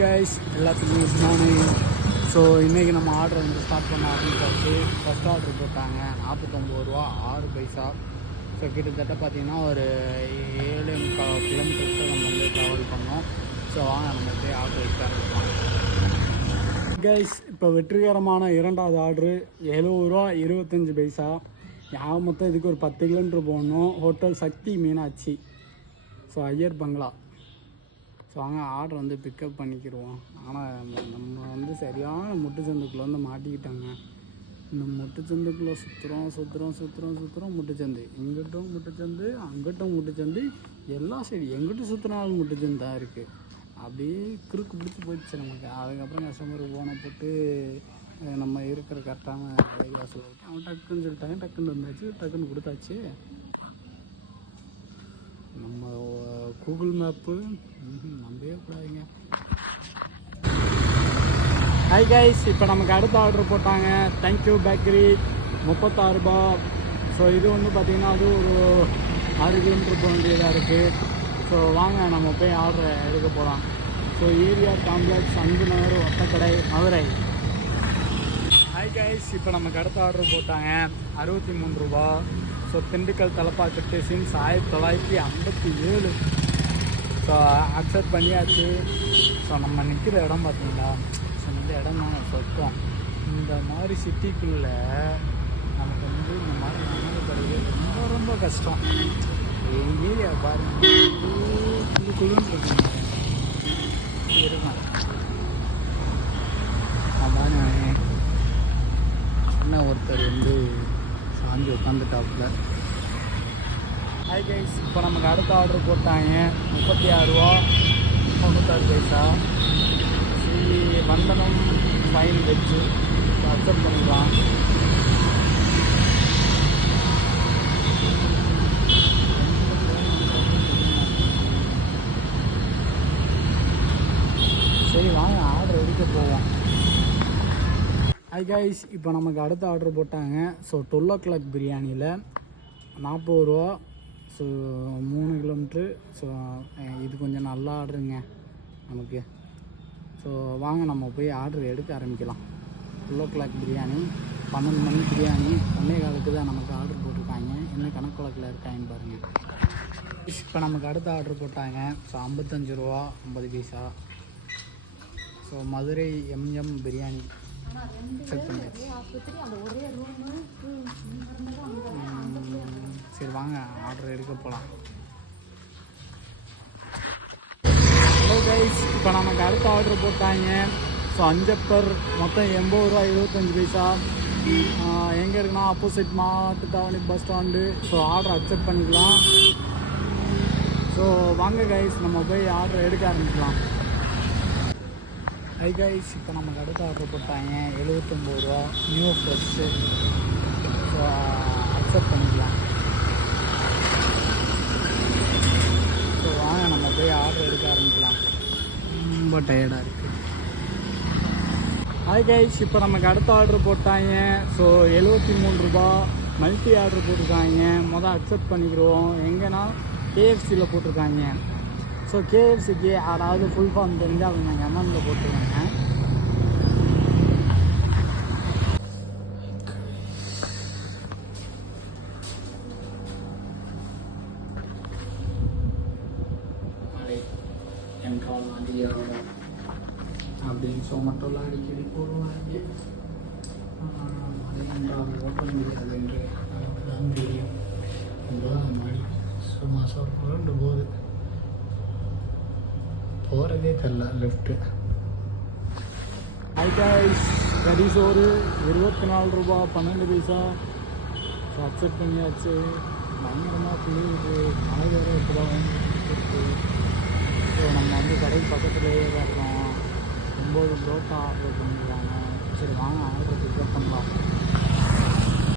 Guys எல்லாத்துக்குமே good morning. So இன்றைக்கி நம்ம ஆர்டர் வந்து ஸ்டார்ட் பண்ண ஆரம்பிச்சாச்சு. ஃபஸ்ட் ஆர்டர் போட்டாங்க 49 ரூபா 6 பைசா. ஸோ கிட்டத்தட்ட பார்த்திங்கன்னா ஒரு 7.25 கிலோமீட்டர்ஸை நம்ம வந்து ட்ராவல் பண்ணோம். ஸோ வாங்க நம்ம போய் ஆர்டர் வைக்க ஆரம்பிக்கலாம். கைஸ் இப்போ வெற்றிகரமான இரண்டாவது ஆர்டரு 70 ரூபா 25 பைசா. மொத்தம் இதுக்கு ஒரு 10 கிலோமீட்டர் போகணும். ஹோட்டல் சக்தி மீனாட்சி, ஸோ ஐயர் பங்களா. ஸோ வாங்க ஆர்டர் வந்து பிக்கப் பண்ணிக்கிடுவோம். ஆனால் நம்ம வந்து சரியான முட்டுச்சந்துக்குள்ளே வந்து மாட்டிக்கிட்டாங்க. இந்த முட்டுச்சந்துக்குள்ளே சுற்றுறோம் முட்டுச்சந்து, இங்கிட்டும் முட்டுச்சந்து, அங்கிட்டும் முட்டுச்சந்து, எல்லா சைடு எங்கிட்டும் சுற்றுனாலும் முட்டுச்சந்து தான் இருக்குது. அப்படியே குறுக்கு பிடிச்சி போயிடுச்சு நமக்கு. அதுக்கப்புறம் கஸ்டமருக்கு போனை போட்டு நம்ம இருக்கிற கரெக்டான ஐடியா சொல்லிட்டு அவன் டக்குன்னு சொல்லிட்டாங்க. டக்குன்னு வந்தாச்சு, டக்குன்னு கொடுத்தாச்சு. நம்ம கூகுள் மேப்பு நம்பவே கூடாதுங்க. ஹாய் கைஸ், இப்போ நமக்கு அடுத்த ஆர்டர் போட்டாங்க. தேங்க்யூ பேக்கரி 36 ரூபா. ஸோ இது வந்து பார்த்திங்கன்னா அது ஒரு 6 கிலோமீட்டர் போக வேண்டியதாக இருக்குது. ஸோ வாங்க நம்ம போய் ஆர்டரை எடுக்க போகலாம். So area complex Anbu Nagar Othakadai Madurai. Hi guys, இப்போ நமக்கு அடுத்த ஆர்டர் போட்டாங்க 63 ரூபா. So Dindigul Thalappakatti since 1957. So accept பண்ணியாச்சு. ஸோ நம்ம நிற்கிற இடம் பார்த்தீங்களா, ஸோ இந்த இடம் தான் சொத்தம். இந்த மாதிரி சிட்டிக்குள்ளே நமக்கு வந்து இந்த மாதிரி அமர்கிறது ரொம்ப ரொம்ப கஷ்டம். எங்கள் ஏரியா பாருங்க, குழுன்னு இருக்குங்க இருக்கும். அதான் அண்ணன் ஒருத்தர் வந்து சாஞ்சி உட்காந்துட்டாப்புல. ஹாய் கைஸ், இப்போ நமக்கு அடுத்த ஆர்டர் போட்டாங்க 36 ரூபா 96 பைசா. வந்தனம் ஃபைன் வெஜ்ஜு அக்செப்ட் பண்ணிக்கலாம். சரி வாங்க ஆர்டர் எடுக்க போவோம். ஹாய் கைஸ், இப்போ நமக்கு அடுத்த ஆர்டர் போட்டாங்க. ஸோ 12 o'clock பிரியாணியில் 40 ரூபா. So 3 kilometre. ஸோ இது கொஞ்சம் நல்லா ஆர்டருங்க நமக்கு. ஸோ வாங்க நம்ம போய் ஆர்டர் எடுக்க ஆரம்பிக்கலாம். 12 o'clock பிரியாணி 12 மணி பிரியாணி 1:15 தான் நமக்கு ஆர்டர் போட்டிருக்காங்க. என்ன கணக்கு வழக்கில் இருக்காங்கன்னு பாருங்கள். இப்போ நமக்கு அடுத்த ஆர்டர் போட்டாங்க. ஸோ 55 ரூபா 50 பைசா. So Madurai MM biryani check பண்ணியாச்சு. சரி வாங்க ஆர்டர் எடுக்க போகலாம். ஹலோ கைஸ், இப்போ நமக்கு அடுத்த ஆர்டர் போட்டாங்க. ஸோ அஞ்சப்பர் மொத்தம் 80 ரூபா 25 பைசா. எங்கே இருக்குன்னா opposite Mattuthavani bus stand. So order accept பண்ணிக்கலாம். ஸோ வாங்க கைஸ் நம்ம போய் ஆர்டர் எடுக்க ஆரம்பிக்கலாம். ஹை கைஸ், இப்போ நமக்கு அடுத்த ஆர்டர் போட்டாங்க 79 ரூபா நியூ ஃப்ரெஷ்ஷு. ஸோ அக்செப்ட் பண்ணிக்கலாம். ஸோ வாங்க நம்ம போய் ஆர்டர் எடுக்க ஆரம்பிக்கலாம். ரொம்ப டயர்டாக இருக்குது. ஹாய் கைஸ், இப்போ நமக்கு அடுத்த ஆர்டர் போட்டாங்க. ஸோ 73 ரூபா மல்டி ஆர்டர் போட்டிருக்காங்க. மொதல் அக்செப்ட் பண்ணிக்கிறோம். எங்கன்னா கேஎஃப்சியில் போட்டிருக்காங்க. ஸோ கேஎஃப்சிக்கு யாராவது ஃபுல் ஃபார்ம் தெரிஞ்சால் அவங்க எம்எம்மில் போட்டுருவாங்க. என் கால் அதிகம் அப்படின்னு சொமட்டோலாம் அடிக்கடி போடுவாங்க. அதை ஓட்ட முடியாது என்று நமக்கு தான் தெரியும். அதுதான் மாடி சும்மா சொல்லிட்டு போகுது, போகிறதே தெரில லெஃப்ட்டு. ஹாய் கைஸ், கறி சோறு 24 ரூபா 12 பைசா. ஸோ அக்செப்ட் பண்ணியாச்சு. பயங்கரமாக புள்ளிருக்கு. மழை வேறு இப்போதான் இருக்குது. ஸோ நம்ம வந்து கடைக்கு பக்கத்துலேயே தான் இருக்கோம். 9 புரோட்டா ஆர்டர் பண்ணிடுவாங்க. சரி வாங்க ஆர்டர் பிக்கப் பண்ணலாம்.